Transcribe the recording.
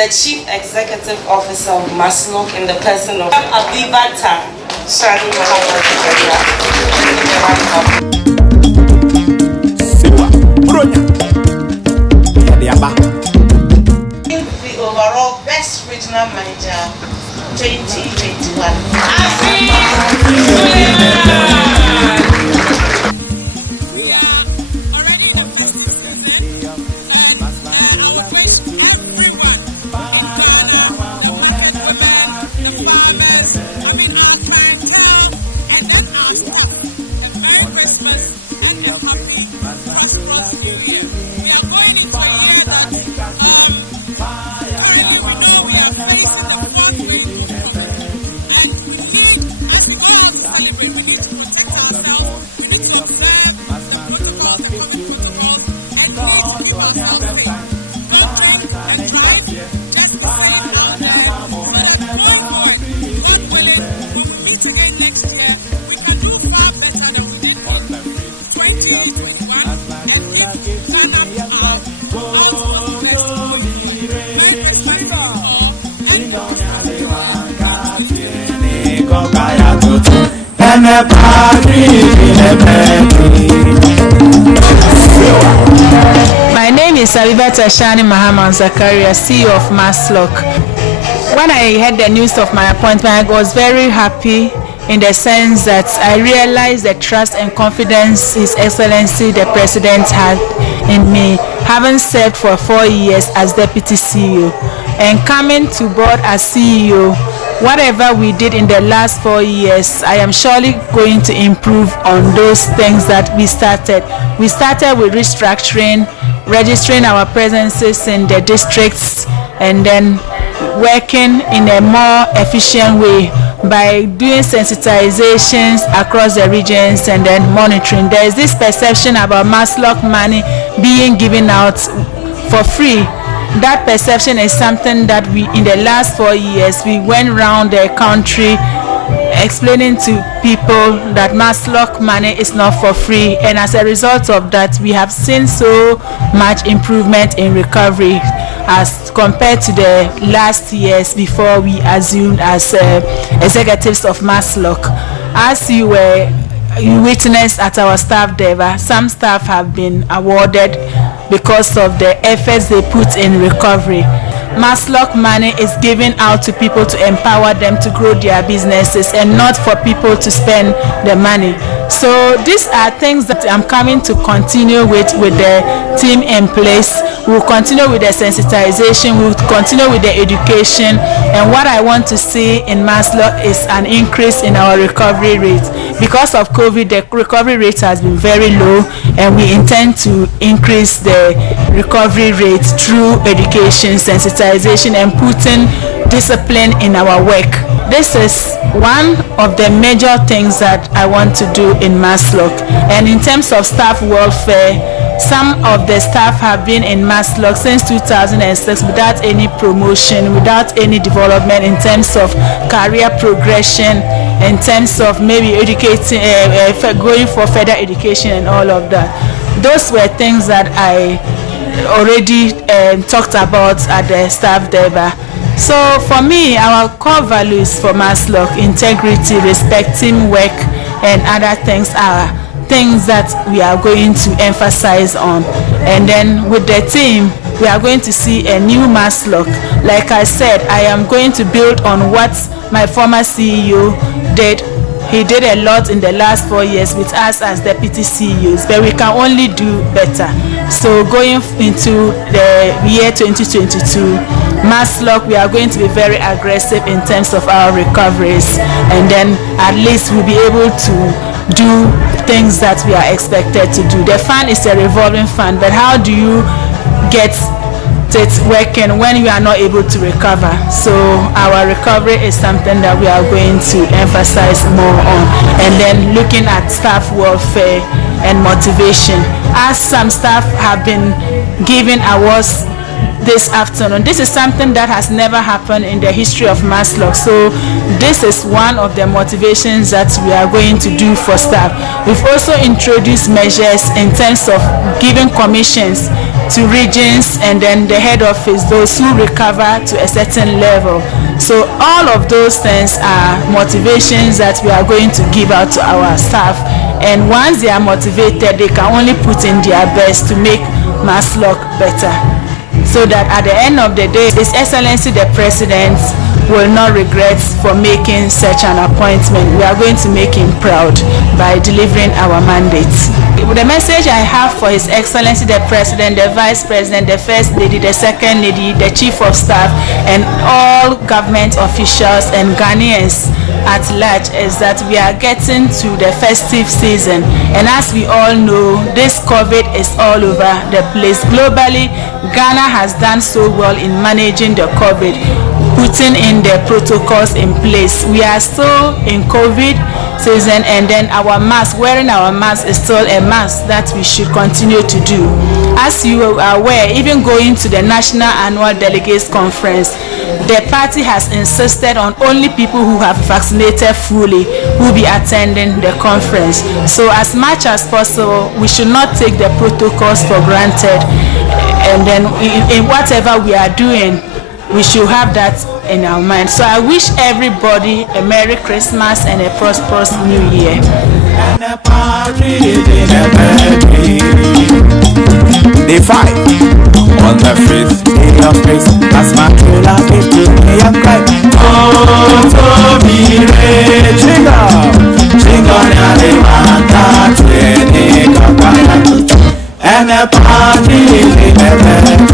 the Chief Executive Officer of Masloc in the person of Abibata S. Mahama The overall Best Regional Manager 2021. My name is Afia Akoto, Mahama Zakariah, CEO of Masloc. When I heard the news of my appointment, I was very happy in the sense that I realized the trust and confidence His Excellency the President had in me, having served for 4 years as Deputy CEO and coming to board as CEO. Whatever we did in the last 4 years, I am surely going to improve on those things that we started. We started with restructuring, registering our presences in the districts, and then working in a more efficient way by doing sensitizations across the regions and then monitoring. There is this perception about Masloc money being given out for free. That perception is something that we, in the last 4 years, we went around the country explaining to people that Masloc money is not for free, and as a result of that, we have seen so much improvement in recovery as compared to the last years before we assumed as executives of Masloc. As you witnessed at our staff day, some staff have been awarded because of the efforts they put in recovery. Masloc money is given out to people to empower them to grow their businesses and not for people to spend the money. So these are things that I'm coming to continue with the team in place. We'll continue with the sensitization, we'll continue with the education, and what I want to see in Masloc is an increase in our recovery rate. Because of COVID, the recovery rate has been very low, and we intend to increase the recovery rate through education, sensitization, and putting discipline in our work. This is one of the major things that I want to do in Masloc. And in terms of staff welfare, some of the staff have been in Masloc since 2006 without any promotion, without any development in terms of career progression, in terms of maybe educating, going for further education and all of that. Those were things that I already talked about at the staff day. So for me, our core values for Masloc, integrity, respect, teamwork, and other things are things that we are going to emphasize on. And then with the team, we are going to see a new Masloc. Like I said, I am going to build on what my former CEO did. He did a lot in the last 4 years with us as deputy CEOs, but we can only do better. So going into the year 2022, Masloc, we are going to be very aggressive in terms of our recoveries, and then at least we'll be able to do things that we are expected to do. The fund is a revolving fund, but how do you get it working when you are not able to recover? So our recovery is something that we are going to emphasize more on, and then looking at staff welfare and motivation. As some staff have been given awards this afternoon, this is something that has never happened in the history of Masloc. So this is one of the motivations that we are going to do for staff. We've also introduced measures in terms of giving commissions to regions, and then the head office, those who recover to a certain level. So all of those things are motivations that we are going to give out to our staff, and once they are motivated, they can only put in their best to make Masloc better, so that at the end of the day, His Excellency the President will not regret for making such an appointment. We are going to make him proud by delivering our mandate. The message I have for His Excellency the President, the Vice President, the First Lady, the Second Lady, the Chief of Staff, and all government officials and Ghanaians at large is that we are getting to the festive season, and as we all know, this COVID is all over the place. Globally, Ghana has done so well in managing the COVID, putting in the protocols in place. We are still in COVID season, and then our mask, wearing our mask is still a must that we should continue to do. As you are aware, even going to the National Annual Delegates Conference, the party has insisted on only people who have vaccinated fully will be attending the conference. So as much as possible, we should not take the protocols for granted, and then in whatever we are doing, we should have that in our mind. So I wish everybody a Merry Christmas and a prosperous New Year. Day 5 on the 5th day of grace, as my true love is to me and cry. Oh, to be rich, jingle, and a party in the